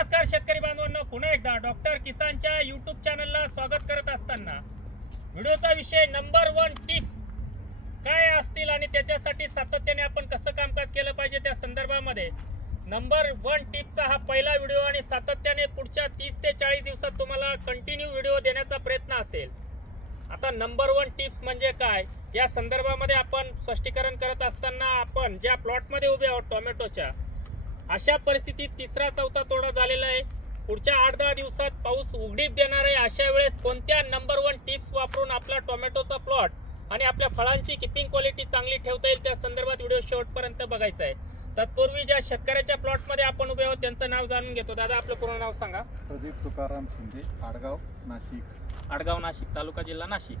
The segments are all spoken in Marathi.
नमस्कार शेतकरी बांधवांना पुन्हा एकदा डॉक्टर किसानच्या युट्यूब चॅनलला स्वागत करत असताना व्हिडिओचा विषय नंबर वन टिप्स. काय असतील आणि त्याच्यासाठी सातत्याने आपण कसं कामकाज केलं पाहिजे त्या संदर्भामध्ये नंबर वन टिपचा हा पहिला व्हिडिओ आणि सातत्याने पुढच्या तीस ते चाळीस दिवसात तुम्हाला कंटिन्यू व्हिडिओ देण्याचा प्रयत्न असेल. आता नंबर वन टिप्स म्हणजे काय? या संदर्भामध्ये आपण स्पष्टीकरण करत असताना आपण ज्या प्लॉटमध्ये उभे आहोत टोमॅटोच्या अशा परिस्थितीत तिसरा चौथा तोडा झालेला आहे. पुढच्या आठ दहा दिवसात पाऊस उघडीप देणार आहे. अशा वेळेस कोणत्या नंबर वन टिप्स वापरून आपला टोमॅटोचा प्लॉट आणि आपल्या फळांची किपिंग क्वालिटी चांगली ठेवता येईल? त्या संदर्भात व्हिडिओ शेवटपर्यंत बघायचा आहे. तत्पूर्वी ज्या शेतकऱ्याच्या प्लॉटमध्ये आपण उभे आहोत त्यांचं नाव जाणून घेतो. दादा आपलं पूर्ण नाव सांगा. प्रदीप तुकाराम शिंदे आडगाव नाशिक. आडगाव नाशिक तालुका जिल्हा नाशिक.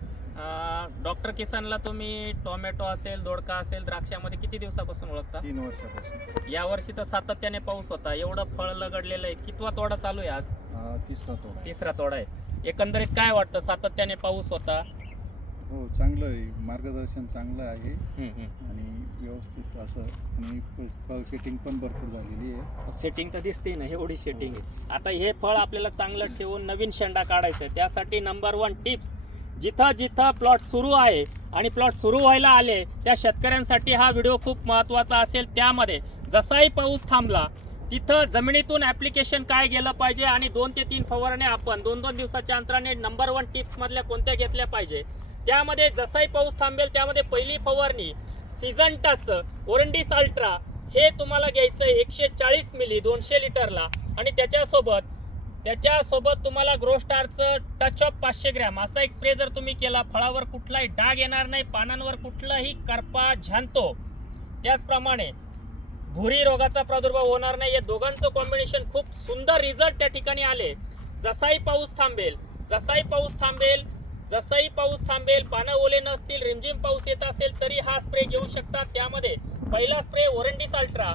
डॉक्टर किसानला तुम्ही टोमॅटो असेल दोडका असेल द्राक्षामध्ये किती दिवसापासून ओळखता? तीन वर्षापासून. या वर्षी तर सातत्याने पाऊस होता. एवढं फळ लगडलेलं आहे. कितवा तोडा चालू आहे आज? हा तिसरा तोडा. तिसरा तोडा आहे. एकंदरीत काय वाटतं? सातत्याने पाऊस होता. हो चांगलं आहे. मार्गदर्शन चांगलं आहे. आणि व्यवस्थित असं. आणि सेटिंग पण भरपूर झालेली आहे. सेटिंग तर दिसते ना एवढी सेटिंग आहे. आता हे फळ आपल्याला चांगलं ठेवून नवीन शेंडा काढायचा आहे. त्यासाठी नंबर वन टिप्स जिथं जिथं प्लॉट सुरू आहे आणि प्लॉट सुरू व्हायला आले त्या शेतकऱ्यांसाठी हा व्हिडिओ खूप महत्त्वाचा असेल. त्यामध्ये जसाही पाऊस थांबला तिथं जमिनीतून ॲप्लिकेशन काय गेलं पाहिजे आणि दोन ते तीन फवारणे आपण दोन दोन दिवसाच्या अंतराने नंबर वन टिप्समधल्या कोणत्या घेतल्या पाहिजे? त्यामध्ये जसाही पाऊस थांबेल त्यामध्ये पहिली फवारणी सीझन टच ओरंडीस अल्ट्रा हे तुम्हाला घ्यायचं एकशे चाळीस मिली दोनशे लिटरला आणि त्याच्यासोबत त्याच्यासोबत तुम्हाला ग्रो स्टारचं टच ऑफ पाचशे ग्रॅम. असा एक स्प्रे जर तुम्ही केला फळावर कुठलाही डाग येणार नाही पानांवर कुठलाही करपा झांतो. त्याचप्रमाणे भुरी रोगाचा प्रादुर्भाव होणार नाही. या दोघांचं कॉम्बिनेशन खूप सुंदर रिझल्ट त्या ठिकाणी आले. जसाही पाऊस थांबेल जसाही पाऊस थांबेल जसाही पाऊस थांबेल पानं ओले नसतील रिमझिम पाऊस येत असेल तरी हा स्प्रे घेऊ शकतात त्यामध्ये पहिला स्प्रे ओरंडीस अल्ट्रा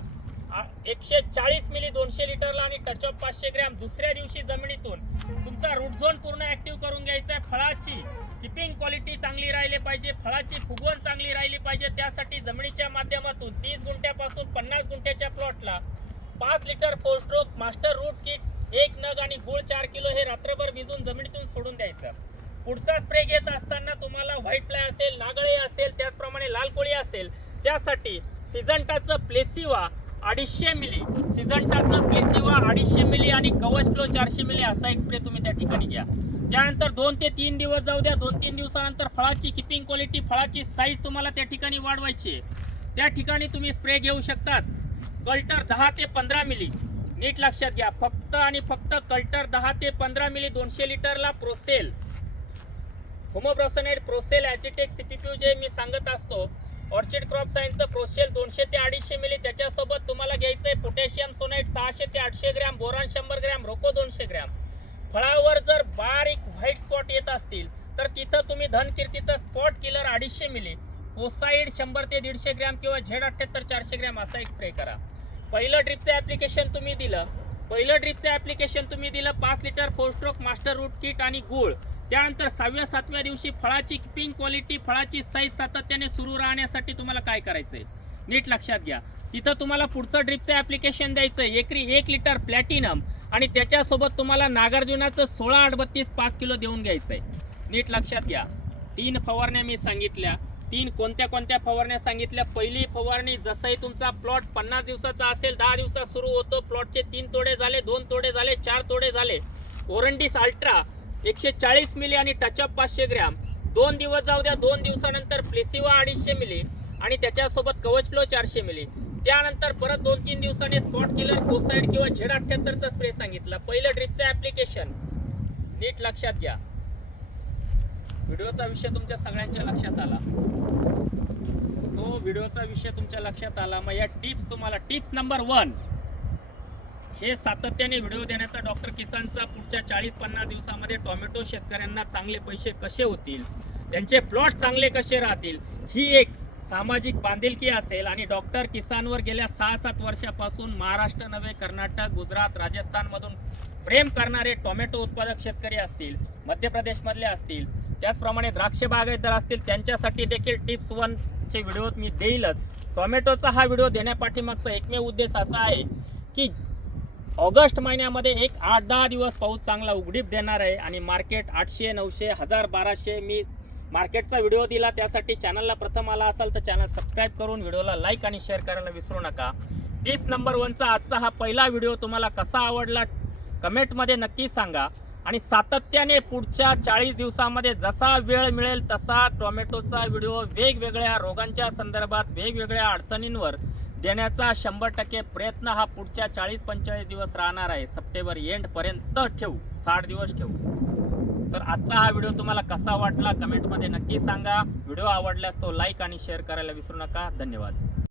एकशे चाळीस मिली दोनशे लिटरला आणि टच ऑफ पाचशे ग्रॅम दुसऱ्या दिवशी जमिनीतून तुमचा रूट झोन पूर्ण ऍक्टिव्ह करून घ्यायचा आहे. फळाची किपिंग क्वालिटी चांगली राहिली पाहिजे. फळाची फुगवण चांगली राहिली पाहिजे. त्यासाठी जमिनीच्या माध्यमातून तीस गुंठ्यापासून पन्नास गुंठ्याच्या प्लॉटला पाच litre four stroke master root kit एक नग आणि गुळ चार किलो हे रात्रभर भिजून जमिनीतून सोडून द्यायचं. पुढचा स्प्रे घेत असताना तुम्हाला व्हाईट फ्लाय असेल नागळे असेल त्याचप्रमाणे लाल कोळी असेल त्यासाठी सिझंटाचं प्लेसिवा अडीचशे मिली. सिझंटाचं प्लेसिवा अडीचशे मिली आणि कवच फ्लो चारशे मिली असा एक स्प्रे तुम्ही त्या ठिकाणी घ्या. त्यानंतर दोन ते तीन दिवस जाऊ द्या. दोन तीन दिवसानंतर फळाची किपिंग क्वालिटी फळाची साईज तुम्हाला त्या ठिकाणी वाढवायची आहे. त्या ठिकाणी तुम्ही स्प्रे घेऊ शकतात. कल्टर दहा ते पंधरा मिली. नीट लक्षात घ्या. फक्त आणि फक्त कल्टर दहा ते पंधरा मिली दोनशे लिटरला प्रोसेल होमोब्रोसनेट प्रोसेल ॲजिटेक सीपीपीयू जे मी सांगत असतो ऑर्चिड क्रॉप सायन्सचं प्रोसेल दोनशे ते अडीचशे मिली त्याच्यासोबत तुम्हाला घ्यायचं आहे पोटॅशियम सोनाईट सहाशे ते आठशे ग्रॅम बोरान शंभर ग्रॅम रोको दोनशे ग्रॅम. फळावर जर बारीक व्हाईट स्पॉट येत असतील तर तिथं तुम्ही धनकीर्तीचं स्पॉट किलर अडीचशे मिली. कोसाईड शंभर ते दीडशे ग्रॅम किंवा झेड अठ्ठ्याहत्तर चारशे ग्रॅम असा एक स्प्रे करा. पहिलं ड्रिपचं ॲप्लिकेशन तुम्ही दिलं. पहिलं ड्रिपचं ॲप्लिकेशन तुम्ही दिलं पाच litre four stroke master root kit आणि गूळ. त्यानंतर सहाव्या सातव्या दिवशी फळाची किपिंग क्वालिटी फळाची साईज सातत्याने सुरू राहण्यासाठी तुम्हाला काय करायचंय? नीट लक्षात घ्या. तिथं तुम्हाला पुढचं ड्रिपचं ॲप्लिकेशन द्यायचं आहे एकरी एक लिटर प्लॅटिनम आणि त्याच्यासोबत तुम्हाला नागार्जुनाचं सोळा आठ बत्तीस पाच किलो देऊन घ्यायचं आहे नीट लक्षात घ्या. तीन फवारण्या मी सांगितल्या. तीन कोणत्या कोणत्या फवारण्या सांगितल्या? पहिली फवारणी जसंही तुमचा प्लॉट पन्नास दिवसाचा असेल दहा दिवसात सुरू होतो. प्लॉटचे तीन तोडे झाले दोन तोडे झाले चार तोडे झाले. ओरंडीस अल्ट्रा एकशे चाळीस मिली आणि टचअप पाचशे ग्रॅम. दोन दिवस जाऊ द्या दोन दिवसानंतर प्लेसिवा अडीचशे मिली आणि त्याच्यासोबत कवच फ्लो चारशे मिली. त्यानंतर परत दोन तीन दिवसांनी स्पॉट किलर कोसाईड किंवा झेड अठ्ठ्याहत्तरचा स्प्रे सांगितला. पहिलं ड्रिपचं ॲप्लिकेशन नीट लक्षात घ्या. व्हिडिओचा विषय तुमच्या सगळ्यांच्या लक्षात आला. तो व्हिडिओचा विषय तुमच्या लक्षात आला. मग या टिप्स तुम्हाला टिप्स नंबर वन हे सातत्याने व्हिडिओ देण्याचा डॉक्टर किसानचा पुढच्या चाळीस पन्नास दिवसामध्ये टोमॅटो शेतकऱ्यांना चांगले पैसे कसे होतील? त्यांचे प्लॉट चांगले कसे राहतील? ही एक सामाजिक बांधिलकी असेल आणि डॉक्टर किसानवर गेल्या सहा सात वर्षापासून महाराष्ट्र नव्हे कर्नाटक गुजरात राजस्थानमधून प्रेम करणारे टोमॅटो उत्पादक शेतकरी असतील मध्य प्रदेशमधले असतील त्याचप्रमाणे द्राक्ष बागायतदार असतील त्यांच्यासाठी देखील टिप्स वनचे व्हिडिओ मी देईलच. टोमॅटोचा हा व्हिडिओ देण्यापाठीमागचा एकमेव उद्देश असा आहे की ऑगस्ट महिन्यामध्ये एक आठ दहा दिवस पाऊस चांगला उघडीप देणार आहे आणि मार्केट आठशे नऊशे हजार बाराशे मी मार्केटचा व्हिडिओ दिला. त्यासाठी चॅनलला प्रथम आला असाल तर चॅनल सबस्क्राईब करून व्हिडिओला लाईक आणि शेअर करायला विसरू नका. टिप्स नंबर वनचा आजचा हा पहिला व्हिडिओ तुम्हाला कसा आवडला कमेंटमध्ये नक्की सांगा. आणि सातत्याने पुढच्या चाळीस दिवसामध्ये जसा वेळ मिळेल तसा टोमॅटोचा व्हिडिओ वेगवेगळ्या रोगांच्या संदर्भात वेगवेगळ्या अडचणींवर देण्याचा शंभर टक्के प्रयत्न हा पुढच्या चाळीस पंचेचाळीस दिवस राहणार आहे. सप्टेंबर एंडपर्यंत ठेवू. साठ दिवस ठेवू. तर आजचा हा व्हिडिओ तुम्हाला कसा वाटला कमेंटमध्ये नक्की सांगा. व्हिडिओ आवडल्यास तो लाईक आणि शेअर करायला विसरू नका. धन्यवाद.